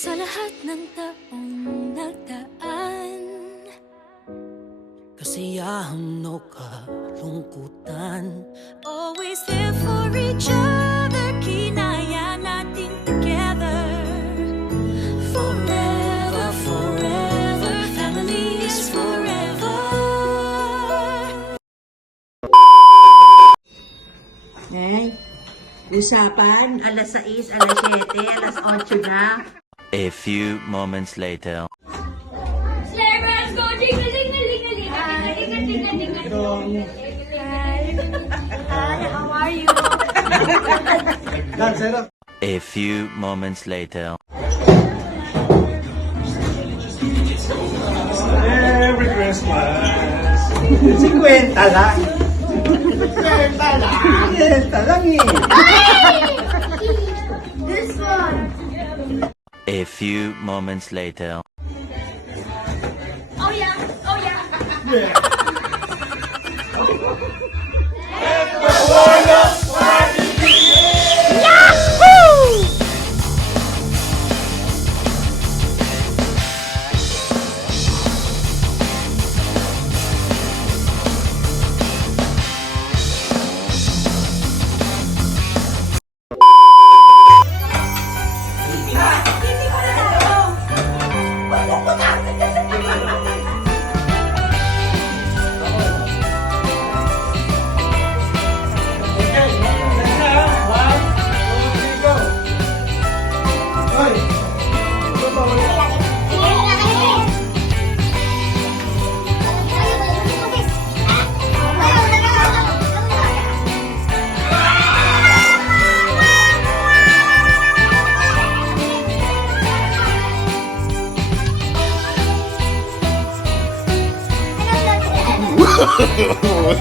Sa lahat ng taong nagdaan, kasiyahan o kalungkutan, always there for each other, kinaya natin together. Forever, forever, family is forever. Eh, usapan, alas 6, alas 7, alas 8 na. A few moments later. Let's go! Ding-a-ding-a-ling-a-ling! Ding-a-ding-a-ding-a-ling! Hi, how are you? A few moments later. Merry Christmas! 50 lang! 50 lang! 50 lang eh! This one! A few moments later. Oh yeah! Oh yeah!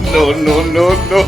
No, no, no, no!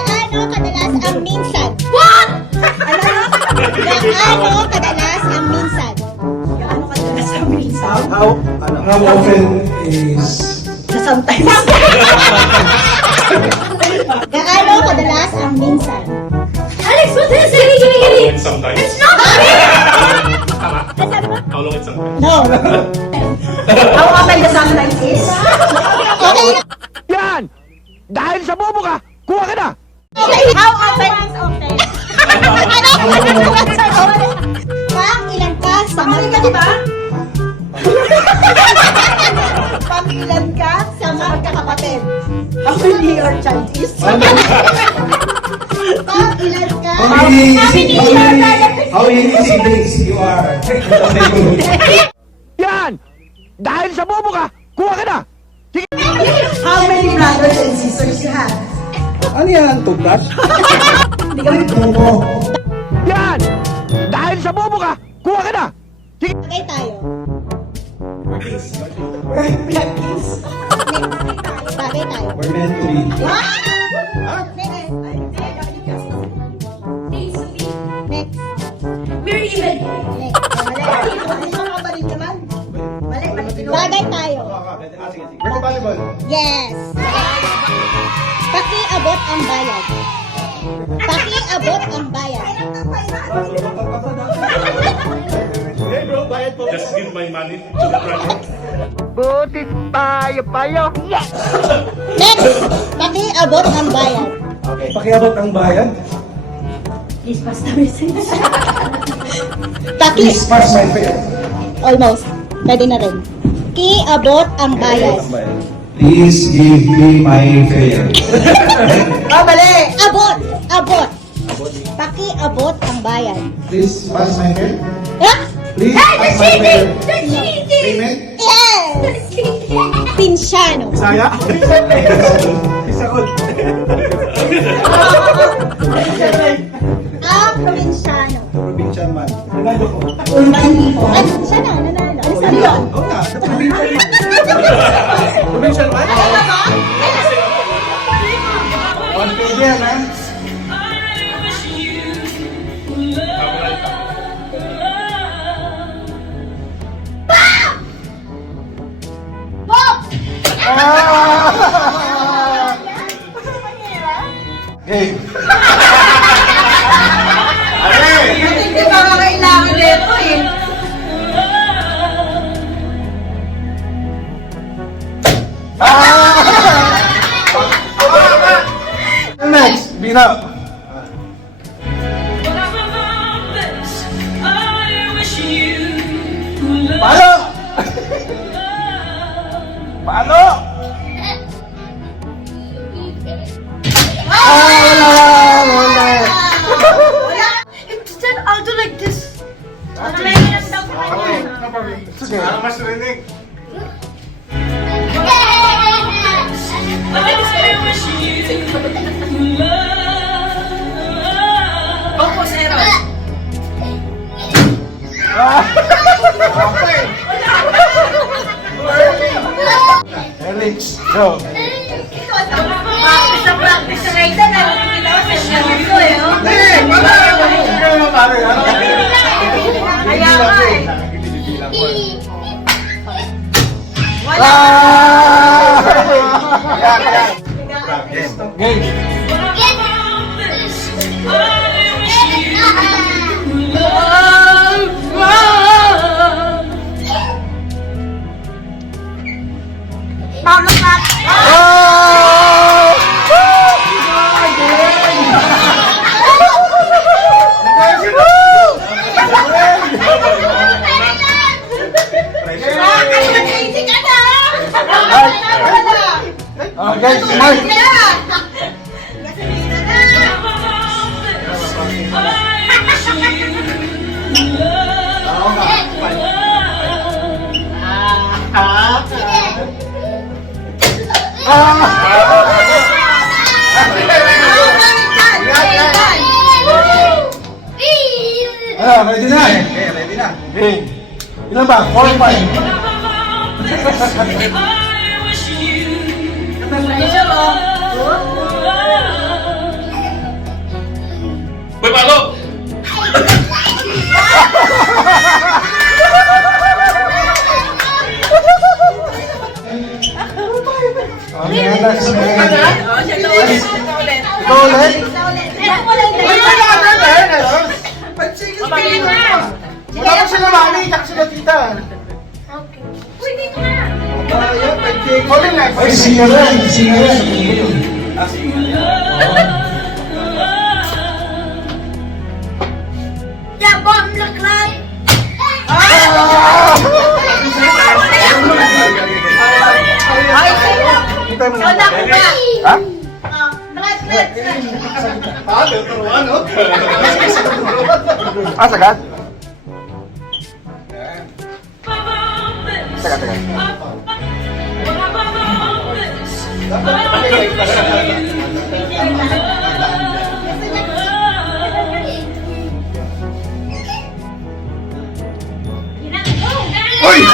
Gaano kadalas ang minsan? What? Gaano kadalas ang minsan? How often is... Gaano kadalas ang minsan? Alex, what is it? Gini. Sometimes. It's not How long it's sometimes? No. How often the sometimes is? Okay na. Yan! Dahil sa bobo ka, kuha ka na! Okay. How often is okay? Ano? Pang ilan ka sa magkakapatid? Pang ilan ka sa magkakapatid? How many your child is? Pang ilan ka? How many siblings you are? Yan! Dahil sa bobo ka, kuha ka na! How many brothers and sisters you have? Ano yan? Toothbrush? Hindi kami Yan! Dahil sa bobo ka, kuha ka na! Bagay tayo. Bagay tayo. We're meant to be. Next. We're even. Bagay tayo. Yes. Pakiabot ang bayad. Pakiabot ang bayad. Just give my money to the project. Butit payo-payo! Next. Pakiabot ang bayad. Okay. Pakiabot ang bayan. Please pass the message. Please pass my fare. Almost. Pwede na rin. Kiabot ang bayad. Please give me my fare. Mali! Abot. Abot. Pakiabot ang bayad. Please pass my fare. Ha? Please Hey, pass they're my cheating! fare. They're cheating! Payment? Yes. They're cheating! Pinsyano. Saya? Isakot. Ang probinsyano. Provincial man. Nanalo ko. Ay, siya na, nanalo. Ano sabi yun? Oo nga, sa provincial man. Provincial man? One page yan, ha? Hey! Hindi pa kailangan nito eh. Ready na. Palo! Palo! I'll do like this. Sige. Mas rinig. Focus, Eros. Alex, go. Practice na practice na ngayon. Nakikita ko sa channel ko eh. Oh. Hey! Pala! Kaya naman pare. Kaya nga eh. Wala. Game. Guys, Mark. Ready na. Ready na. Game. Ilan ba? 4 or 5? Uy, palo! Ito ulit. Wala ko sila mami, kak sila tita. Ay, singaran, singaran. Yeah, bomb laklat. Ha? Ah, sagad? Teka, teka. Uy!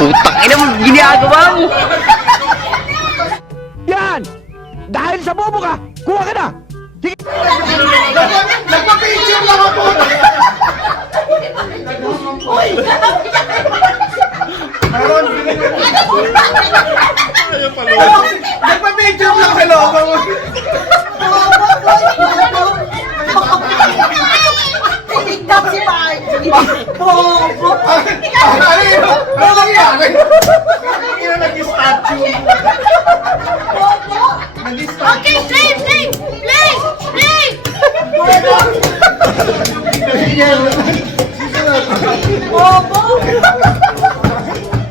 Putang ina mo, ginagawa mo! Yan! Dahil sa bobo ka, kuha ka na! Nagpa-picture lang ako! Meron! Nagpa-picture lang sa loob ako! Tingnan si Margie. Bobo. Ano nangyari? Hindi na nag-statue. Bobo. Okay, play, play, play, play. Bobo.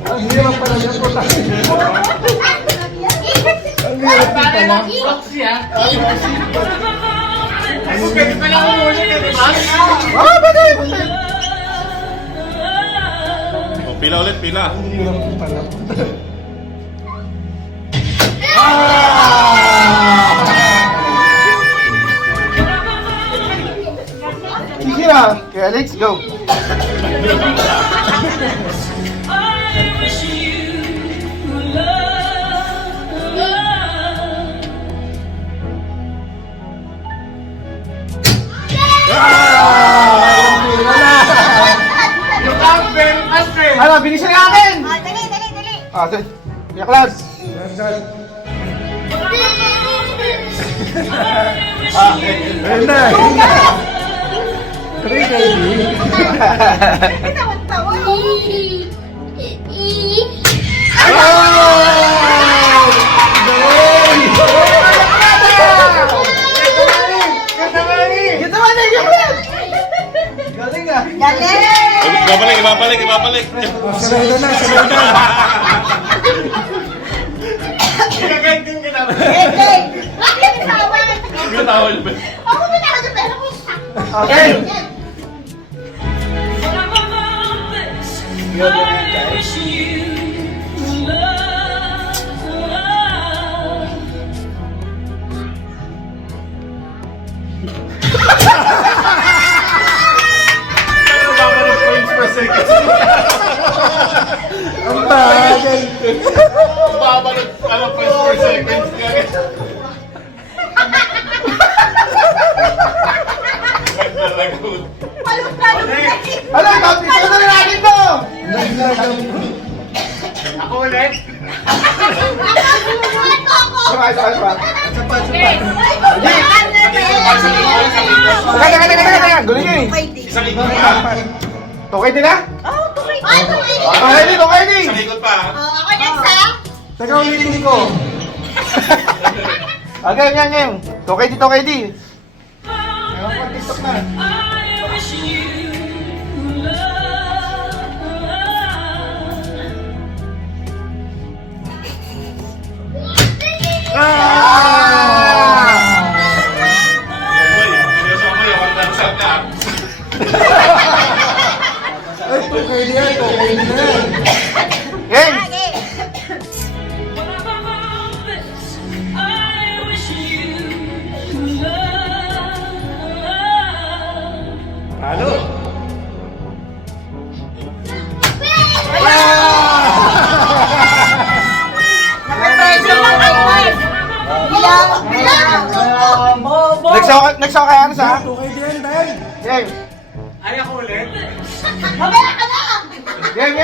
Ang hirap pala niya po tayo. Ang hirap din pala. Pwede pala ako muna, di ba? Pwede! Oh, pila ulit, pila. Ang hirap din pala. Sige na. Okay, Alex, go. Ano, bilisan natin! Dali, dali, dali. Ah, sige. Kaya class. Ah, ayun na. Tawa-tawa. Bakit bitawan? Bitawan ba? Ako bitawan sa pera ko. Okay. Ano ba ka ng points per second? Ang bagay. Baba ng points per second. Ala, copy ko na natin to! Ako ulit. Sabay, sabay, sabay. Teka. Gulo nyo eh. Isang ikot pa. Okay din na? Ay, tumingin. Okay din, okay din. Isang ikot pa. Ako next ha? Teka, ulitin ko. Okay, yan. Okay di. Ewan ko, TikTok na. Uy, seryoso mo yung one shot na. Ay, okay din yan. Game! Ano? Next ako kaya ano sa? Okay din, dahil. Game. Ay, ako ulit. Mamaya ka na. Game.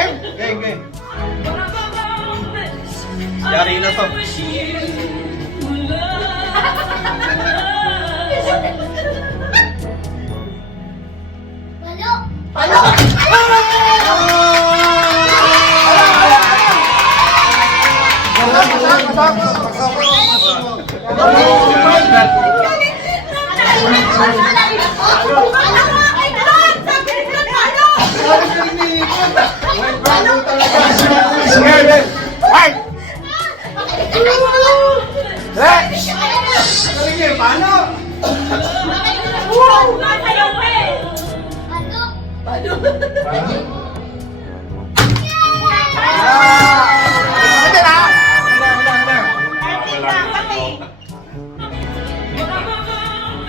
Yari na to.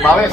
Bawi.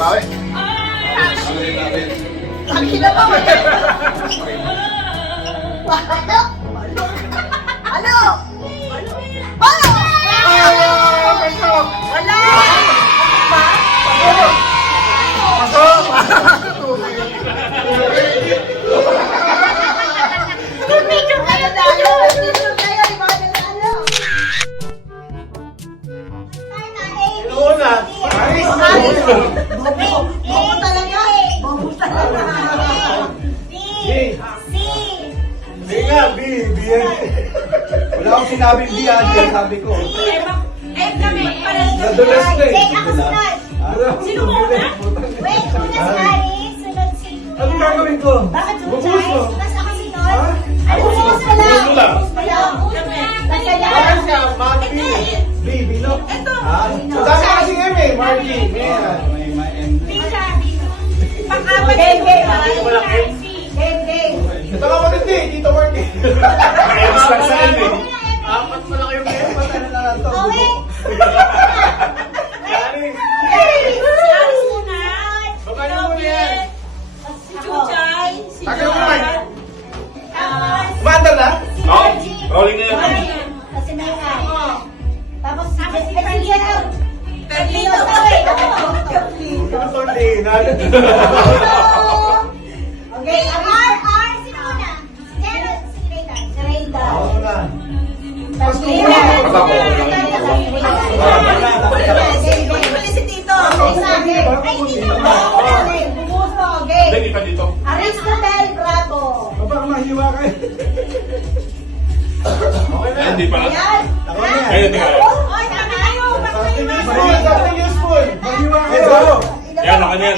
Wala akong sinabing biyan, sabi ko. Nadulas na eh. Sino mo una? Wait, una si Aris, sunod si... Anong gagawin ko? Bakit sunod si Bubuhos mo? Aris? Tapos ako sunod? Ay, bubuhos mo lang. Bubuhos mo lang. Bakit siya, Marky? Baby, no? Ito. Madami kasing M eh, Marky. Ito ka pa din eh, Tito Marky. Mayroon lang sa end eh. Apat pa lang yung M, patay na lang to. Okay. Aris. Baka nyo muna yan. Tagal mo naman. Umandar na? Oo, rolling na yan. Kasi may tapos si Jessica. Perlito ka eh. Ito, Lina. Okay, R, sino muna? Zero, si Rayda. Si Rayda. Ako na. Tapos Rayda. Si Tito. Ay, Tito. Bumuhos mo, okay. Hindi, kita dito. Aris Hotel, Bravo. Baka mahiwa kayo. Okay na. Ay, hindi pala. Ayan. Ako na yan. Ay, hindi ka. Oy, tama kayo. Something useful. Mahiwa kayo. Yan, ako na yan.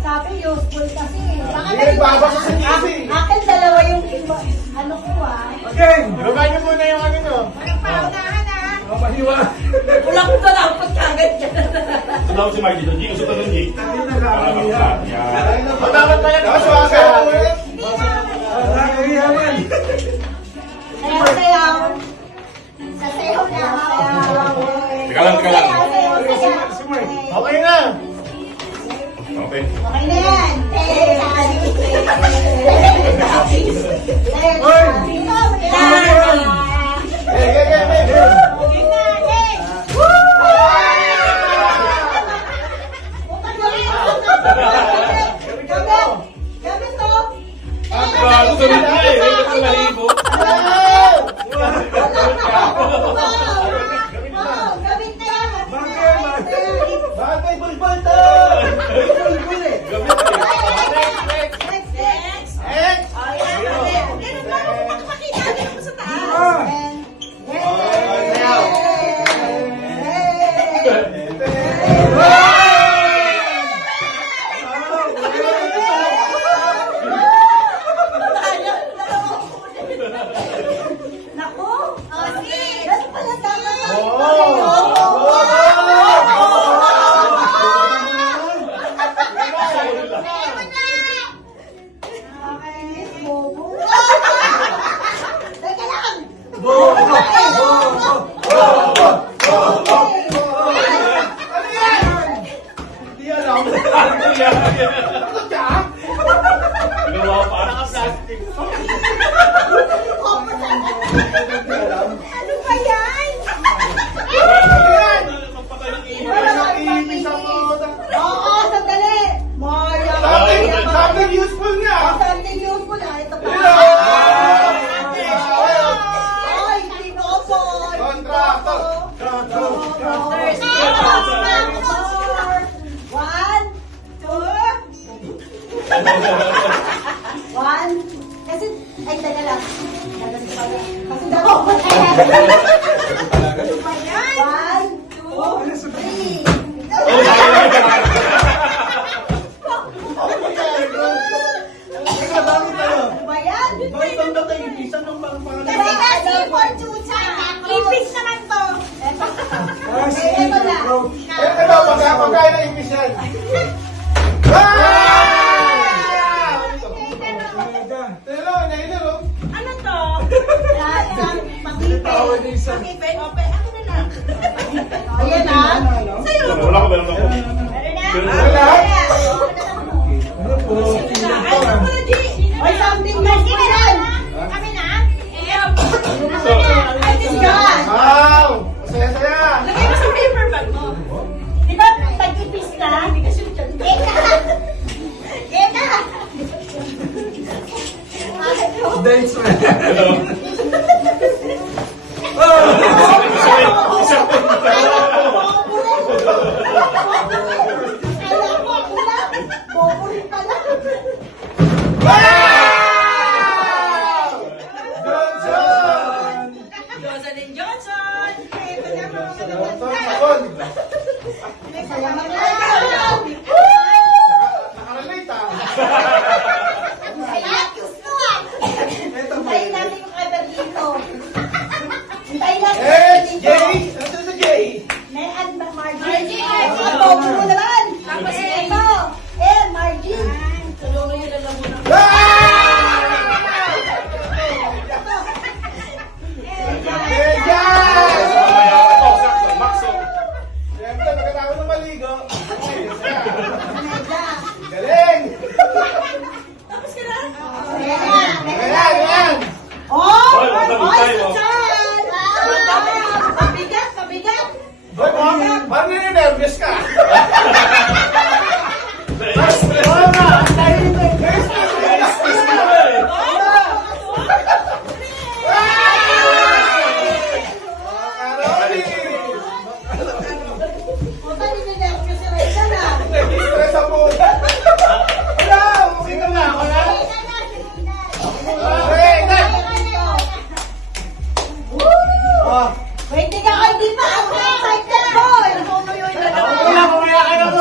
Sabi useful kasi. Baka Hindi nagbabasa sa easy. Akin dalawa yung ano ko ah. Okay. Ilagay niyo muna yung ano nyo. Walang paunahan ah. Mahiwa. Wala kong dapat kagad yan. Sunod si Margie doon. G, usap doon, G. Yan. Dapat pa yan. Dapat suwaga. Sayaw-sayaw. Sasayaw na. Teka lang, teka lang. Okay na. Okay. Okay na yan. Bago sa mga eh. Ito ko nalibo. Bagay bulbul to. Bulbul eh. Ginawa ko parang ang plastic. Ano ba yan? Oo, sandali. Maya. Something useful nga. Something useful ah. Ito pa. Ay, sinopoy. Contractor. One, two. One. Kasi, ay, taga lang. Ganito pa yan. Kasi daw. One, two, three. Ano ba yan? Bakit ang datay yung isang ng pangalan? Kasi kasi for chucha. Ipis naman to. Ito na. Ito, pagkain na yung yan. Telo, nailero. Ano to? Pakipin. Open. Ako na lang. Ayan na. Sa'yo. Wala ko, meron ako. Wala. Ay, ako na, G. Ay, something useful yan. Kami na? So, Ay, this God. Wow! Masaya-saya. Lagay mo sa paper bag mo. Di ba pag-ipis ka? Eka. Eka. ito. Johnson & Johnson. Nakarelate ah. Hintayin natin yung kadar dito. Hintayin natin Eh, dito. Jay! Ito sa Jay! May and Margie. Ang bobo mo naman. Tapos Ito. Margie. tulungan nyo lang muna. Siyempre, pagkatapos ng maligo. Galing! Tapos ka na? Ayan! Oh! Hoy, wag na tayo. Susan! Pabigat, pabigat. Hoy, parang nire-nervous ka. Puta, nininervous si Rachel ah. Stress ako. Wala! Sino na? Wala? Wait, hindi ka kayo di pa. Ang excited boy. Wala, mamaya kayo na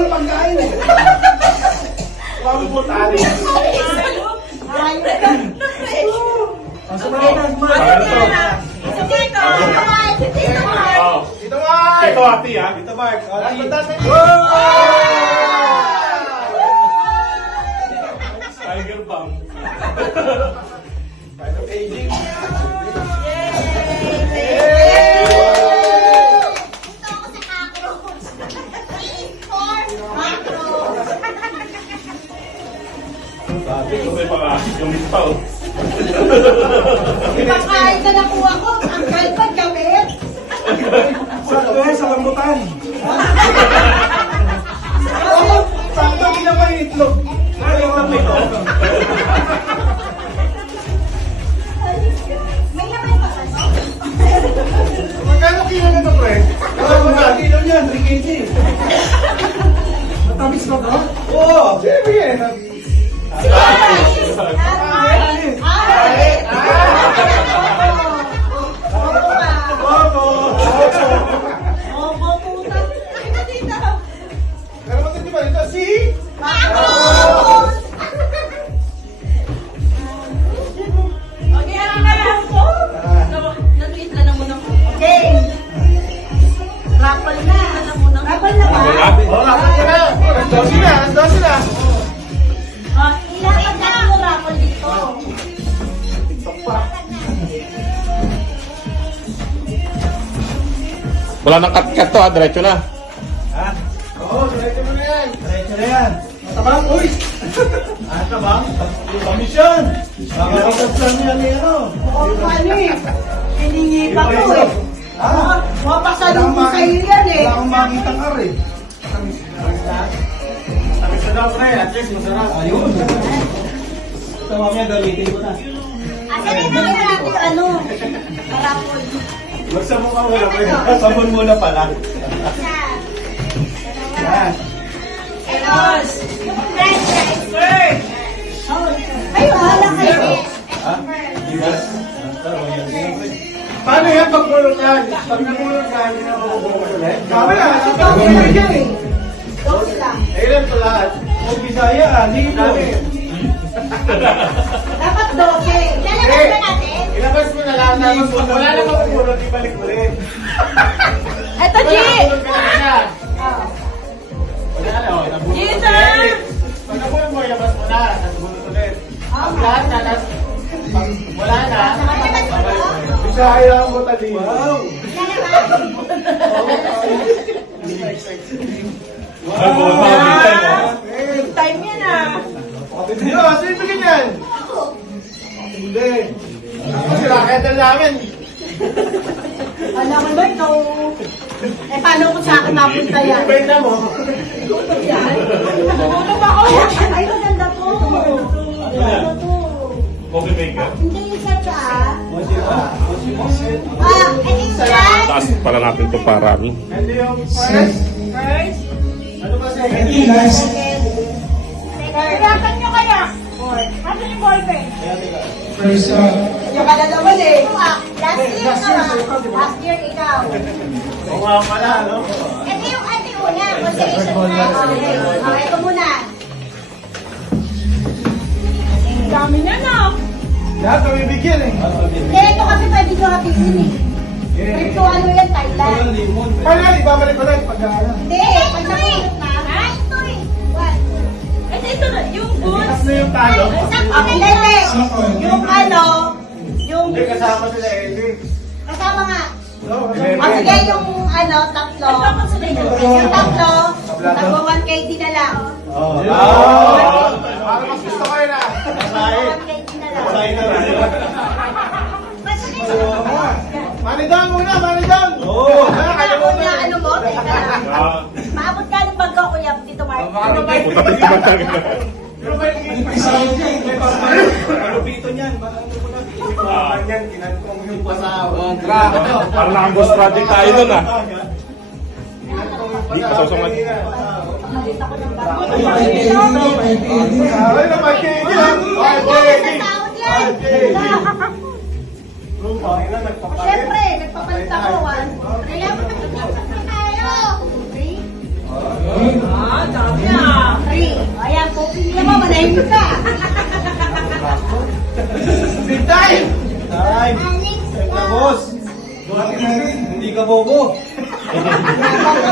ng pagkain eh. Huwag mo tali. Oh. Dito, Mark! Ito, ate, ah. Dito, Mark. Last but not least. Tiger Bomb. Final aging. Gusto ko sa cockroach. 3, 4, cockroach. Ito may pang-asit yung lista, oh. Pagkain na nakuha ko, ang kalpad gamit. Sa lambutan. Sakto ginawa yung itlog. Ayaw na ito. May laman pa ba? Magkano kilo na ito, pre? Magkano kilo niyan? 3 kg. Matamis na ba? Oo. Siyempre yan. Pero matindi ba dito? Si? Rapal na. Rapal na ba? Oo, rapal ka na. Nagdosi na, nagdosi na. Ilakad na ako rapal dito. Wala nang cut-cut to, ah. Diretso na. Ha? Oo, diretso mo na yan. Diretso na yan. Matabang, uy! Matabang? Komisyon! Makakasap lang yan eh, ano? Ano eh? Hiningi pa ko eh. Ha? Mapasalong ko sa'yo yan eh. Wala akong makita ka rin. Tamis na daw, pre. At least masarap. Ayun. Ito, mamaya gamitin ko na. Asan na yung natin? Ano? Rapol. Huwag sa mukha mo na, pre. Sabon muna pala. Yan. Etos. French fries. Ay, bahala kayo. Ha? Yes. Paano yan pag kulong yan? Pag nakulong yan, hindi na makukulong ulit. Kami na, Dose lang yan eh. Dose lang. ilan pa lahat? Kung Bisaya, hindi ko namin. Dapat 12. Lalabas ba natin? Ilabas mo na lang, tapos wala na makukulong, ibalik ulit. Eto, G! Nakulong ka na siya. Wala na, oh, nabulot ulit. Pag nabulot mo, ilabas mo na, nabulot ulit. Pag lahat na, pag wala na, Bisaya ang buta din. Wow! Ay, buwan pa, minsan, oh. Time yan ah. Hindi ba? Sino ibigin yan? Hindi. Kasi racket na namin. Alam mo ba ikaw? Eh, paano kung sa akin napunta yan? Ibenta mo. Tulog ako yan. Ay, maganda to. Ano to? Coffee maker. Hindi yung sa ah. Ito yung dyan. Taas pala natin ito para amin. Ito yung first. First. Ano ba second? Kailangan nyo kaya? Ano yung boyfriend? First, Yung kada naman eh. Last year ka. Last year ikaw. oo nga pala, no? Ito yung una. Consideration prize. Okay, ito muna. Dami na no? Lahat kami bigyan eh. Hindi, ito kasi pwede nyo hatiin eh. Ito ano yan, Thailand. Paano yan? Ibabalik ko lang pag Hindi, pag napulot na. Ito eh. What? Ito na, yung goods. Ano yung talo? Hindi, yung ano, yung Hindi kasama sila Ellie. kasama nga. No, O sige, yung ano, tatlo. Yung tatlo, nagwa 1KD na lang. Oh. Para mas gusto kayo na. Masahin. 1KD na lang. Masahin na rin. Manidang muna, manidang! Oo! Kaya mo na ano mo, teka lang. Ah, Maabot ka ng bago, Kuya Tito Mark. Ano ba puta dito ba talaga? Pero ba yung isang malupito niyan? Parang yan, kinagpong yung pasawa. Parang naka-ghost project tayo nun, ah. Di kasosongan. Nakita ko ng bago. Ay, naman kayo yan! Ay, Sa sahod yan. Siyempre, nagpapalit ako. 1, 2, 3. Kailangan mo tayo. 3. Booking naman, manahimik ka. Big time! Time! Ito, boss. Hindi ka bobo.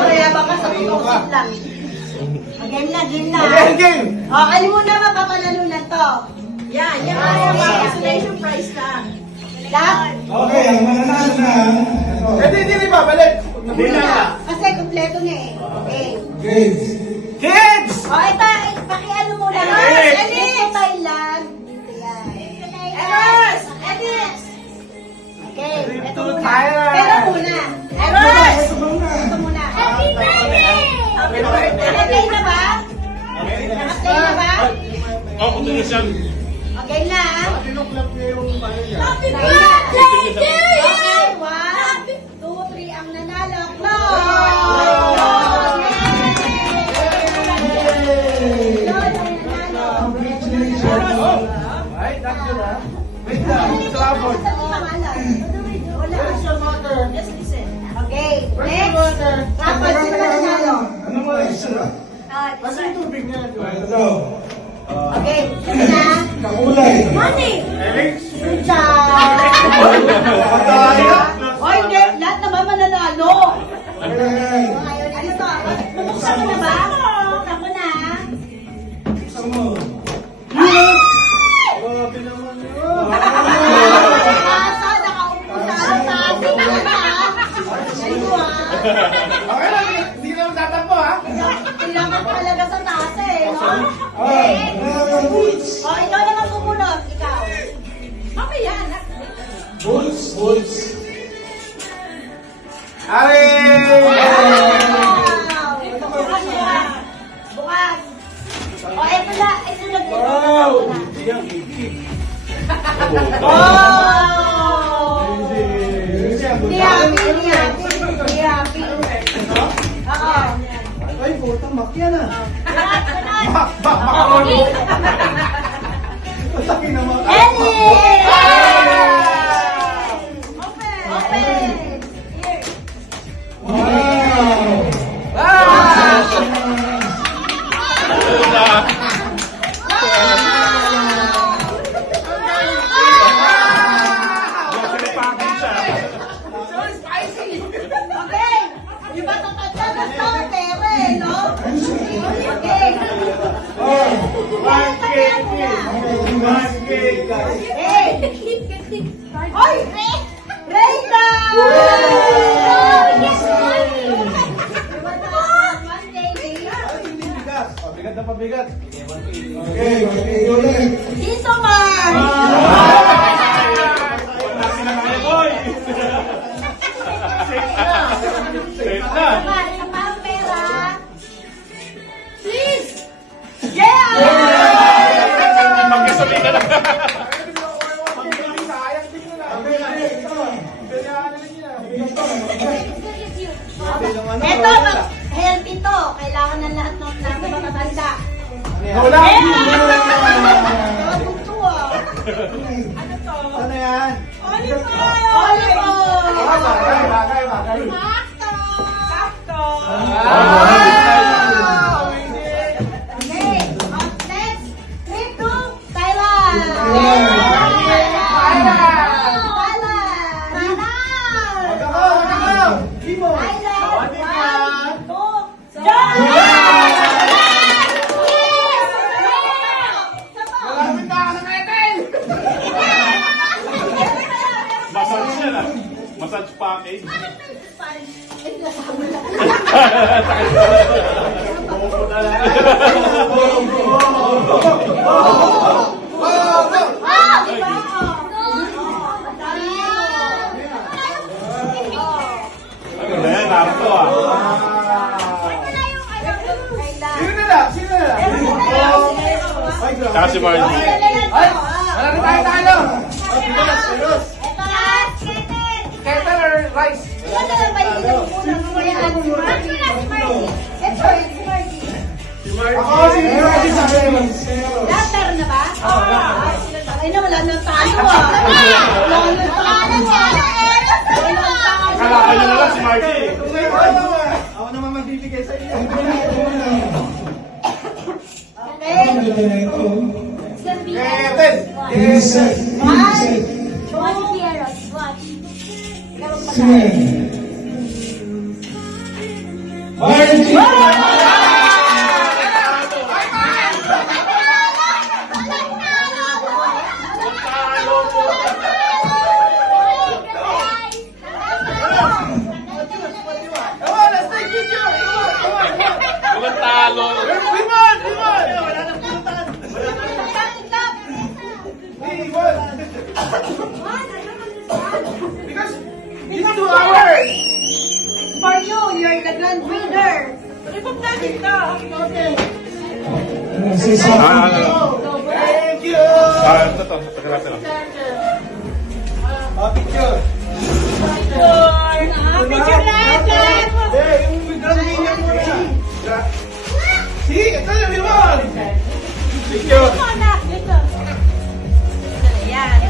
Yabang ka sa tutusin lang. Game na, game na. Okay, game! O, alam mo na mapapanalunan to. Yan, mga consolation prize na. Lahat? Okay, ang mananalo na. Hindi ba? Balik. Hindi na. Kasi kumpleto na eh. Okay. Kids! O, ito, pakiano muna. Elis! Elis! Thailand. Dito yan. Eros! Eros! Okay, ito muna. Thailand. Pero muna. Eros! Ito muna. Happy birthday! Happy birthday! Okay na ba? Okay na ba? Oh, kung tulis yan. Okay na. Tinuklap niya yung ano niya. Happy birthday to you! Okay, 1, 2, 3 ang nanalo. Ay, that's good ha. Wait lang, trouble. Just listen. Okay, next. Tapos, sino ba nanalo? Ano mo yung isa? Kasi yung tubig niya. Ito. Okay, sino na? Kakulay. Money! Felix? Oy, hindi. Lahat naman mananalo. Ano to? Bubuksan mo na ba? Bubuksan mo na. Grabe naman yun. Asa, nakaupo sa atin na. Ayun Okay lang, hindi lang tatakbo ha. Kailangan talaga sa taas eh, no? O, ikaw naman kumunod. Ikaw. Mamaya na. Bulls. Ari! Wow! Bukas yan. Bukas. O, eto na. Ito na. Wow! Hindi ang ibig. Oh! Hindi happy, hindi happy. Hindi happy. Oo. Ay, puta, makya na. Makaroni. Masaki na mga Ellie! Open! Here. Okay. Di ba tatanda na to? Pere, no? Okay. Hey! Oy! Reyna! Bigat na pabigat. Okay, ulit. Dito, Mark! Safe na. Mark, ang parang pera. Please! Yeah! Magkasalita na. Eto, healthy to. Kailangan ng lahat ng matatanda. Wala! Ito ah. Ano yan? Olive oil! Bagay. Sakto! Sakto! Wow! Okay, next, trip to Thailand! Massage yan ah. Massage package. Ano na yan? Narito ah. Sino na lang? Tsaka si Margie. Malapit tayo! Kettle or rice? Ako si Margie sa akin. Later na ba? Ay na, wala nang tayo ah. Wala nang tayo. Kalaban niyo na lang si Margie. Ako naman magbibigay sa inyo. Okay. natin na ito. Kevin! Inside. Watch Pieros, watch. Margie! Walang talo. We won! We won! Wala nang pulutan! We won! Because it's 2 hours! For you, you're the grand winner. Ibang natin to. Say something. Thank you! Ito. Pagkarasin lang. Picture! Picture lahat. Yung grand winner mo na! See? Ito na, we won! Picture! Yan.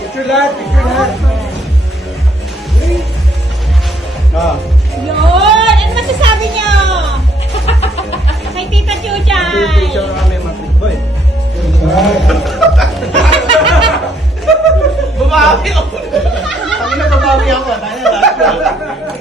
Picture lahat! Picture lahat! Yun! Ano masasabi niyo? Kay Tita Chuchay. Picture kami, Matrix Boy. Babawi ako! Kami na babawi ako. Tayo lahat.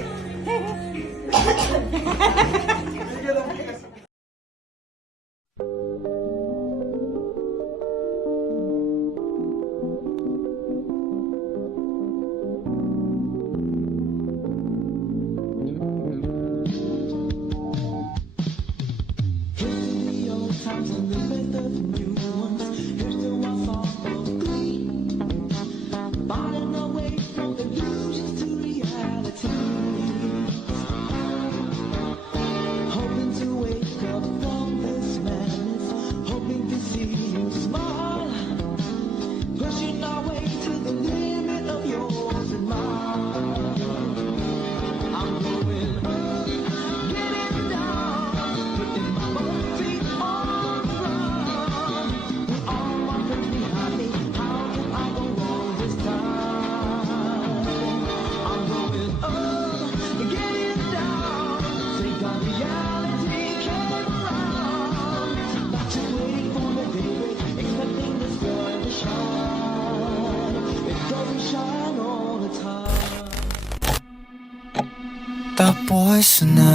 Tapos na